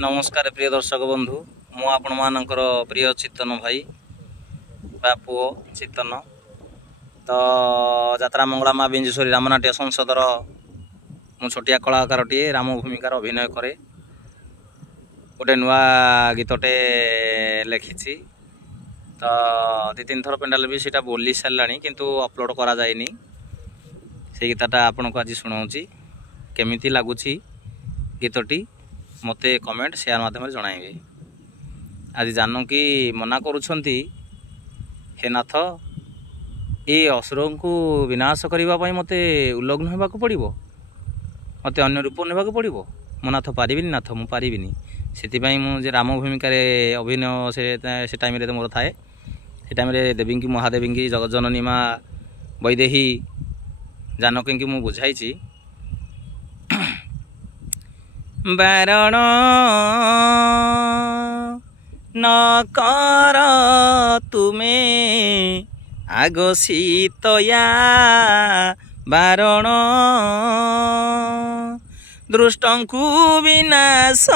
नमस्कार प्रिय दर्शक बंधु मु आपण मानकर प्रिय चित्तन भाई बा पुओ चित्तन तो यात्रा मंगला माँ बिंजेश्वरी रामनाट्य संसदर मु छोटिया कलाकारटे राम भूमिकार अभिनय करे गोटे नुआ गीतटे लिखी तो दी तीन थर पेंडाल भी सीटा बोली सारे किंतु अपलोड करा जायनी से गीतटा आपन को आज शुणाऊँगी केमिति लगुच गीतटी मते कमेंट शेयर माध्यम जणाइबे। आज जान कि मना करुछंती हे नाथ ए असुर को विनाश करने मते उल्लग्न होगा पड़ो मते अन्य रूप नेबा पड़ो मो नाथ पारिबिनी नाथ मु पारिबिनी से मुझे राम भूमिकार अभिनय से टाइम मोर थाए से टाइम देवी की महादेवी की जगज्जननी माँ वैदेही जानकी मु बुझाई बारण न कर तुमे आग शीतया बारण दृष्टंकु विनाश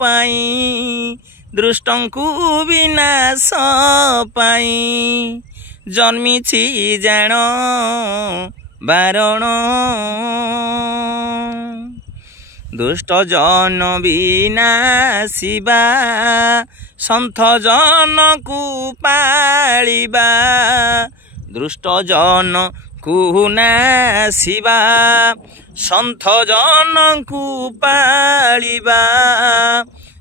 पाई दृष्टंकु विनाश पाई जन्मिछि जान बारण दुष्ट जन विनाशिबा संथ जन को पालिबा दुष्ट जन को नाशिबा संथ जन को पालिबा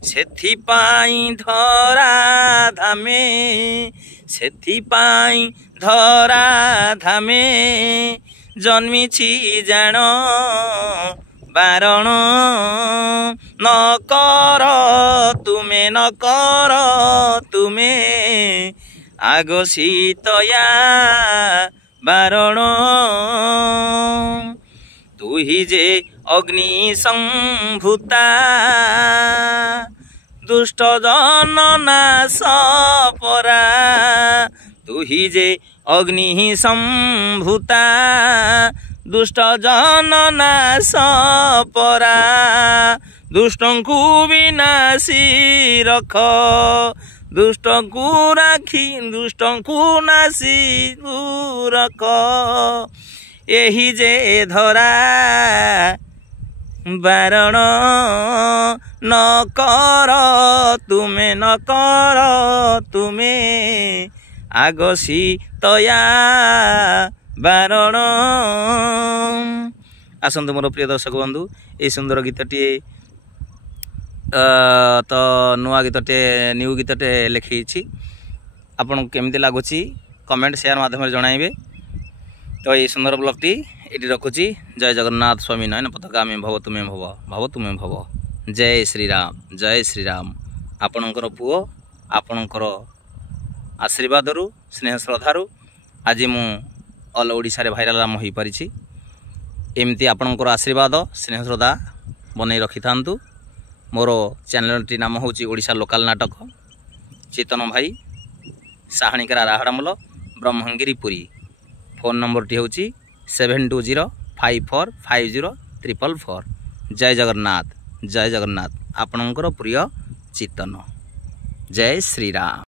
सेथिपाई धरा धामे सेथिपाई धरा धामे जन्मिछि जान बारण न कर तुमे आग शीतया बारण तू ही जे अग्नि संभूता दुष्ट जन नाश परा तू ही जे अग्नि संभूता दुष्ट जन नाश परा दुष्टंकु विनाशी रख दुष्टंकु राखी दुष्टंकु नाशी रख एही जे धरा बारण न कर तुमे आग शीतया बारण। आसतु मोर प्रिय दर्शक बंधु ये सुंदर गीतटे तो नुआ गीतटे न्यू गीतटे लिखी आपन केमती लगुच कमेंट शेयर माध्यम जणाइबे। तो ये सुंदर ब्लॉगटी ये रखुची। जय जगन्नाथ स्वामी नयन पथगामी भव तुम्हें भव भव तुम्हें भव। जय श्री राम आपणकर पुओ आपणकर आशीर्वाद स्नेह श्रद्धारू आज मु ऑल ओडिशा रे भाइराल राम हो पारिछि। एमती आपणकर आशीर्वाद स्नेह श्रद्धा बनै रखि थांतु। मोर चैनल टी नाम होची ओडिशा लोकल नाटक चेतन भाई साहाणीकरा राहड़ामल ब्रह्मगिरी पुरी। फोन नंबर टी होची 7205450444। जय जगन्नाथ आपणकर प्रिय चितन। जय श्री राम।